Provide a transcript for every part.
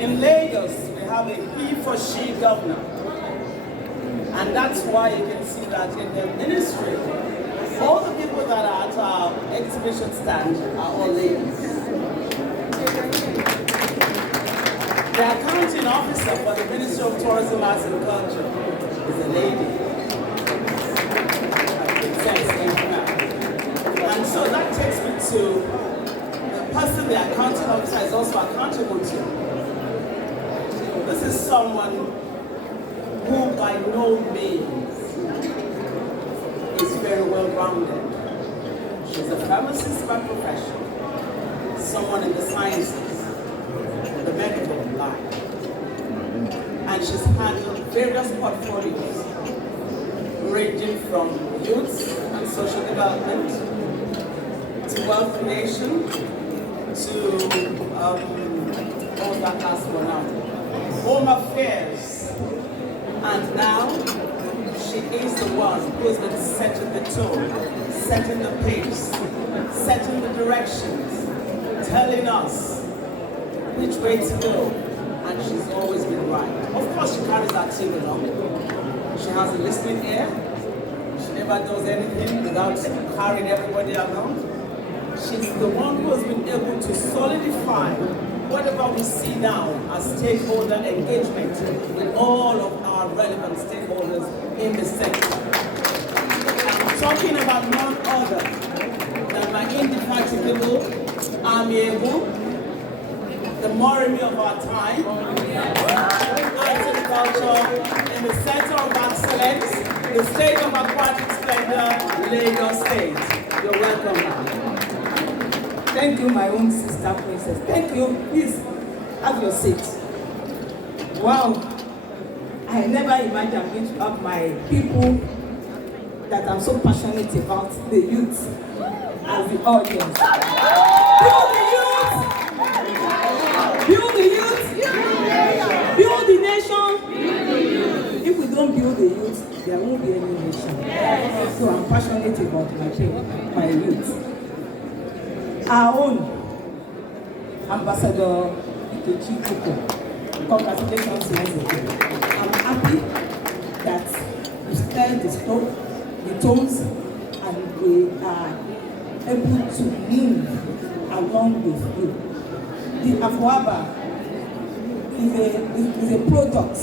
In Lagos, we have a he-for-she governor. And that's why you can see that in the ministry, all the people that are at our exhibition stand are all ladies. The accounting officer for the Ministry of Tourism, Arts and Culture is a lady. And so that takes me to the person the accounting officer is also accountable to. This is someone who by no means is very well rounded. She's a pharmacist by profession, someone in the sciences, the medical line. And she's handled various portfolios ranging from youth and social development to wealth creation to all that last one out, home affairs. And now she is the one who has been setting the tone, setting the pace, setting the directions, telling us which way to go, and she's always been right. Of course, she carries that team along. She has a listening ear. She never does anything without carrying everybody along. She's the one who has been able to solidify whatever we see now as stakeholder engagement with all of our relevant stakeholders in the sector. I'm talking about none other than my indefatigable, amiable, the Morimi of our time, arts and culture, in the center of excellence, the state of aquatic splendor, Lagos State. You're welcome now. Thank you, my own sister princess. Thank you. Please have your seat. Wow. I never imagined I'm going to have my people that I'm so passionate about, the youth, as the audience. Build the youth! Build the youth! Build the nation! If we don't build the youth, there won't be any nation. So I'm passionate about my youth. Our own Ambassador Ikechi Kuko. Congratulations once again. I'm happy that you stirred the tones and we are able to move along with you. The AKWAABA is a product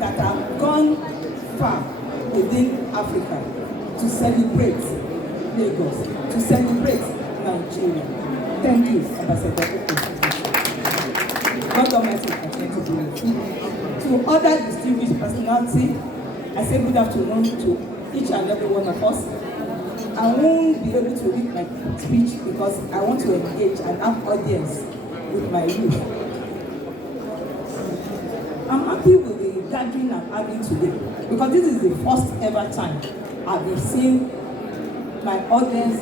that have gone far within Africa to celebrate Lagos, to celebrate Nigeria. Thank you, Ambassador. God Almighty continue to do it. To other distinguished personality, I say good afternoon to each and every one of us. I won't be able to read my speech because I want to engage and have audience with my youth. I'm happy with the gathering I'm having today because this is the first ever time I've been seeing my audience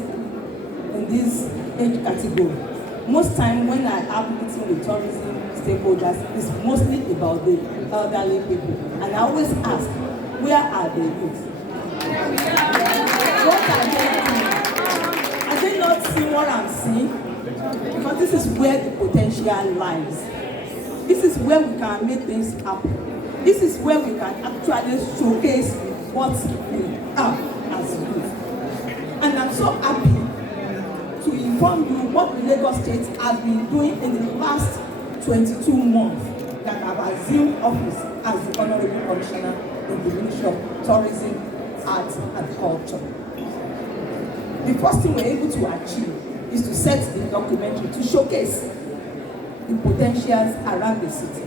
in this age category. Most time when I have meeting with tourism stakeholders, it's mostly about the elderly people. And I always ask, where are the youth? What are they doing? Are they not seeing what I'm seeing? Because this is where the potential lies. This is where we can make things happen. This is where we can actually showcase what we are as youth. And I'm so happy to inform you what the Lagos State has been doing in the past 22 months that I've assumed office as the Honorable Commissioner in the Ministry of Tourism, Arts and Culture. The first thing we're able to achieve is to set the documentary to showcase the potentials around the city.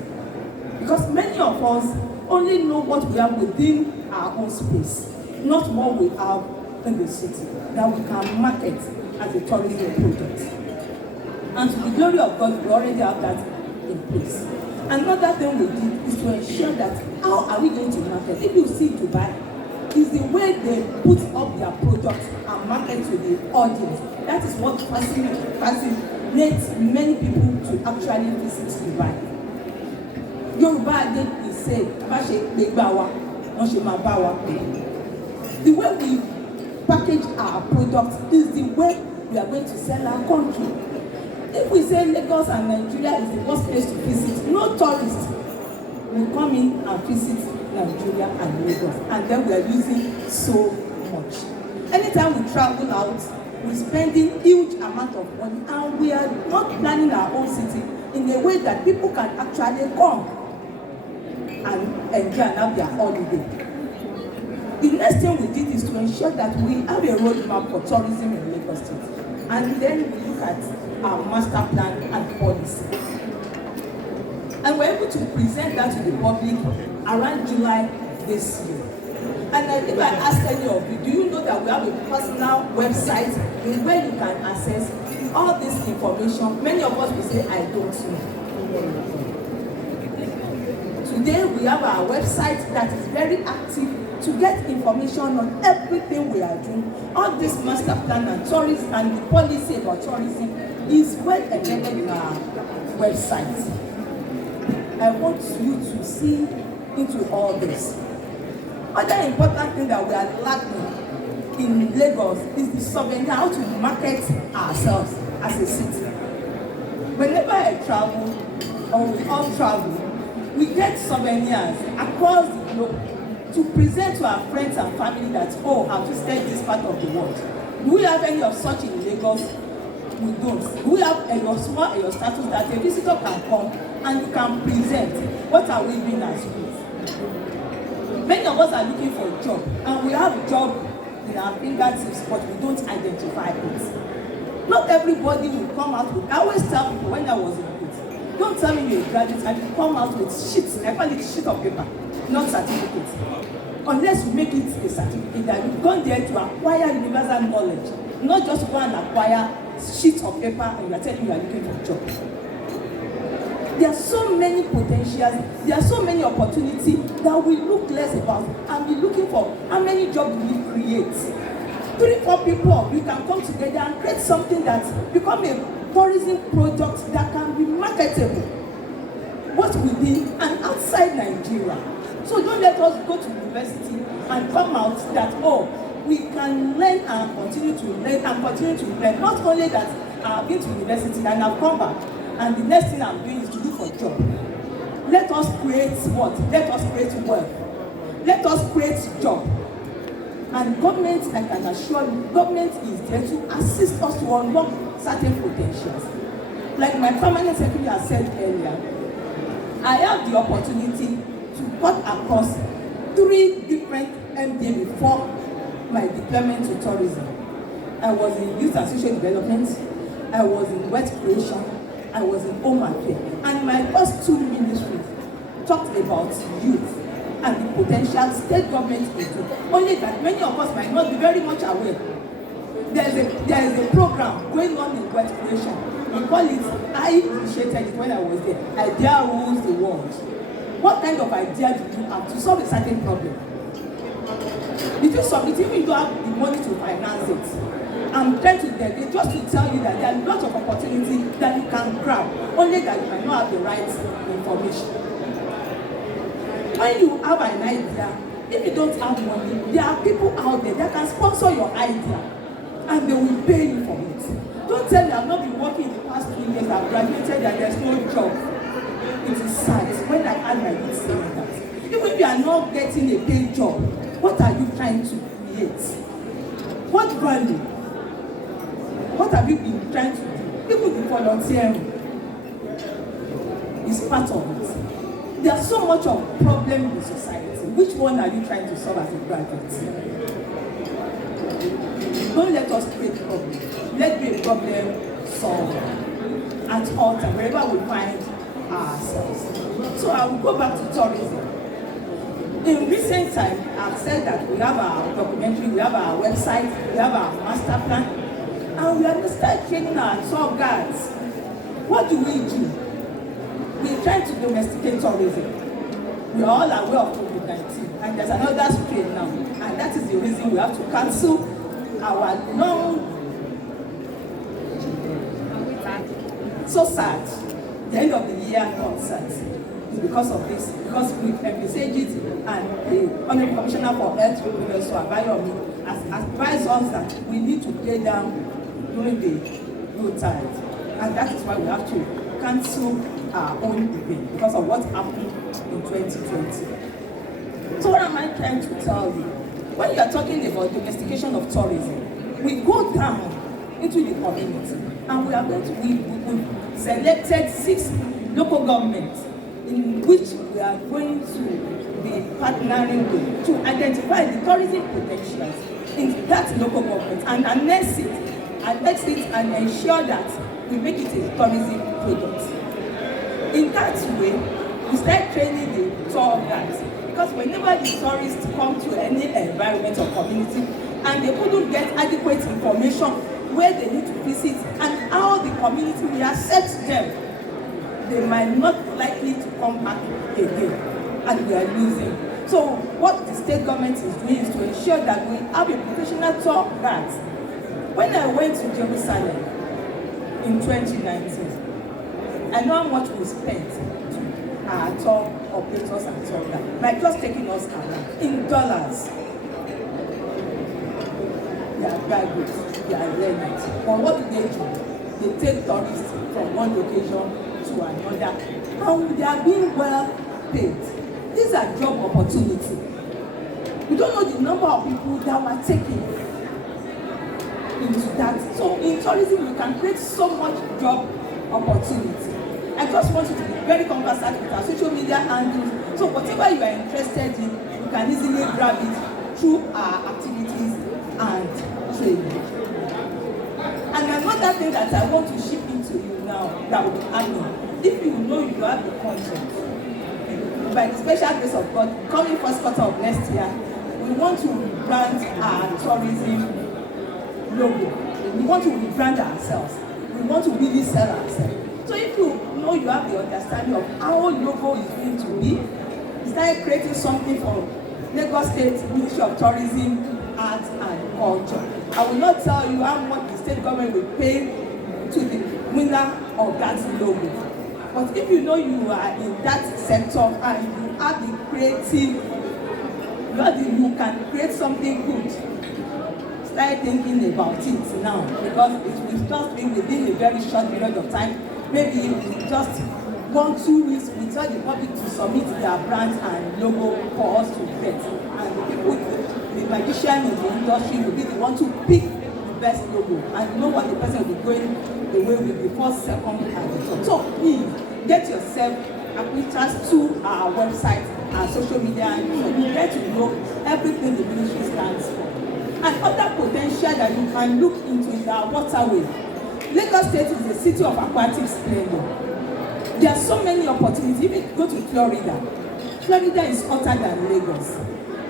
Because many of us only know what we have within our own space, not what we have in the city that we can market as a tourism project. And to the glory of God, we already have that in place. Another thing we did is to ensure that how are we going to market? If you see Dubai, is the way they put up their products and market to the audience. That is what fascinates many people to actually visit Dubai. Yoruba they say, the way we package our products is the way we are going to sell our country. If we say Lagos and Nigeria is the worst place to visit, no tourist will come in and visit Nigeria and Lagos, and then we are losing so much. Anytime we travel out, we're spending huge amount of money, and we are not planning our own city in a way that people can actually come and enjoy and have their holiday. The next thing we did is to ensure that we have a roadmap for tourism in Lagos State, and then we look at our master plan and policy. And we're able to present that to the public around July this year. And if I ask any of you, do you know that we have a personal website where you can access all this information? Many of us will say, I don't know. Today we have our website that is very active to get information on everything we are doing. All this master plan and tourism and the policy about tourism is well embedded in our website. I want you to see into all this. Other important thing that we are lacking in Lagos is the souvenir, how to market ourselves as a city. Whenever I travel, or we all travel, we get souvenirs across the globe to present to our friends and family that, oh, I've visited this part of the world. Do we have any of such in Lagos? We don't. Do we have your small your status that a visitor can come and you can present what are we doing as youth? Many of us are looking for a job, and we have a job in our fingertips, but we don't identify it. Not everybody will come out with, I always tell people when I was in youth, don't tell me you're a graduate and you come out with sheets, I call it sheet of paper, not certificates. Unless you make it a certificate that you've gone there to acquire universal knowledge, not just go and acquire sheets of paper and you are telling you are looking for a job. There are so many potentials, there are so many opportunities that we look less about and be looking for how many jobs do we create. 3-4 people, we can come together and create something that become a tourism product that can be marketable, both within and outside Nigeria. So don't let us go to university and come out that, oh, we can learn and continue to learn and continue to learn. Not only that I've been to university and I've come back, and the next thing I'm doing is to look for a job. Let us create what? Let us create wealth. Let us create job. And government, I can assure you, government is there to assist us to unlock certain potentials. Like my permanent secretary has said earlier, I have the opportunity to cut across 3 different MBA before my deployment to tourism. I was in youth and social development, I was in wealth creation, I was in home affairs, and my first 2 ministries talked about youth and the potential state government is doing. Only that many of us might not be very much aware. There is a program going on in wealth creation. We call it, I initiated it when I was there, Idea Rules the World. What kind of idea do you have to solve a certain problem? If you submit, even if you don't have the money to finance it, I'm trying to get it just to tell you that there are lots of opportunities that you can grab, only that you cannot have the right information. When you have an idea, if you don't have money, there are people out there that can sponsor your idea and they will pay you for it. Don't tell me I've not been working in the past 3 years, I've graduated and there's no job. It is sad when I had my youth saying that. Even if you are not getting a paid job, what are you trying to create? What value? What have you been trying to do? Even the volunteering is part of it. There's so much of problem in society. Which one are you trying to solve as a graduate? Don't let us create problems. Let's be a problem solver at all times, wherever we find ourselves. So I will go back to tourism. In recent time, I've said that we have our documentary, we have our website, we have our master plan, and we have to start training our tour guides. What do? We're trying to domesticate tourism. We are all aware of COVID-19, and there's another strain now, and that is the reason we have to cancel our long. So sad. The end of the year concert is because of this, because we envisage it, and the Honorable Commissioner for Health, Professor Abayomi, has advised us that we need to pay down during the low tide. And that is why we have to cancel our own event because of what happened in 2020. So what am I trying to tell you? When you are talking about domestication of tourism, we go down into the community and we are going to, we selected 6 local governments in which we are going to be partnering with to identify the tourism potentials in that local government and annex it and ensure that we make it a tourism product. In that way, we start training the tour guides because whenever the tourists come to any environment or community and they couldn't get adequate information where they need to visit and how the community will accept them, they might not likely to come back again and we are losing. So what the state government is doing is to ensure that we have a professional tour guide. When I went to Jerusalem in 2019, I know how much we spent to our tour operators and tour guides by just taking us around in dollars. They are graduates, they are learners. But what do? They take tourists from one location to another, and they are being well paid. These are job opportunities. We don't know the number of people that were taken into that. So in tourism, you can create so much job opportunity. I just want you to be very conversant with our social media handles. So whatever you are interested in, you can easily grab it through our activities and training. And another thing that I want to ship into you now that will be happening, if you know you have the content, by the special grace of God, coming first quarter of next year, we want to rebrand our tourism logo. We want to rebrand ourselves. We want to really sell ourselves. So if you know you have the understanding of how logo is going to be, start creating something for Lagos State Ministry of Tourism, Arts and Culture. I will not tell you how much the state government will pay to the winner of that logo. But if you know you are in that sector and you have the creative, you can create something good, start thinking about it now because it will just be within a very short period of time. Maybe just 1-2 weeks we tell the public to submit their brand and logo for us to get. And the people, the magician in the industry will be the one to pick the best logo and know what the person will be going the way with the first, second, and the third. So please get yourself acquainted to our website, our social media, and you get to know everything the ministry stands for. And other potential that you can look into is our waterway. Lagos State is a city of aquatic splendor. There are so many opportunities. Even if you go to Florida, Florida is hotter than Lagos.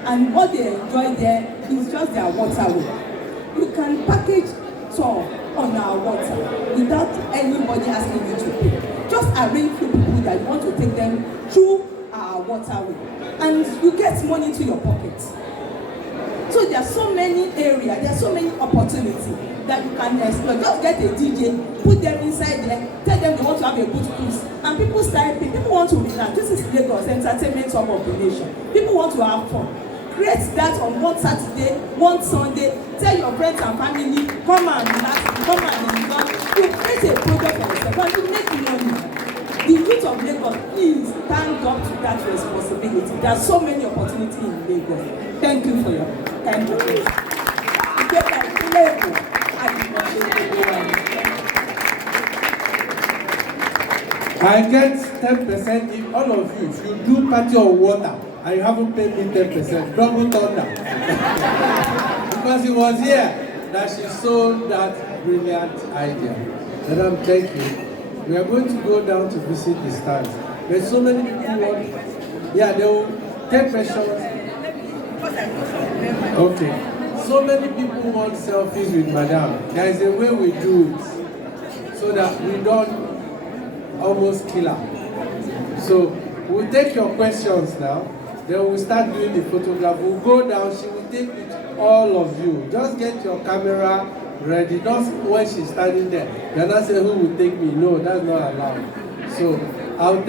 And what they enjoy there is just their waterway. You can package tour on our water without anybody asking you to pay. Just arrange few people that you want to take them through our waterway. And you get money to your pocket. So there are so many areas, there are so many opportunities that you can explore. Just get a DJ, put them inside there, tell them they want to have a good cruise, and people start paying. People want to relax. This is Lagos, entertainment hub of the nation. People want to have fun. Create that on one Saturday, one Sunday. Tell your friends and family, come and relax, come and enjoy. You create a project for yourself, and you make money. The youth of Lagos, please stand up to that responsibility. There are so many opportunities in Lagos. Thank you for your time. I get 10% if all of you, if you do party on water and you haven't paid me 10%, double thunder. Because it was here that she sold that brilliant idea. Madam, thank you. We are going to go down to visit the stands. There's so many people want, yeah, they will take questions. Okay. So many people want selfies with Madam. There is a way we do it so that we don't almost kill her. So we'll take your questions now. Then we'll start doing the photograph. We'll go down. She will take with all of you. Just get your camera ready. Not when she's standing there. You're not saying who will take me. No, that's not allowed. So I'll take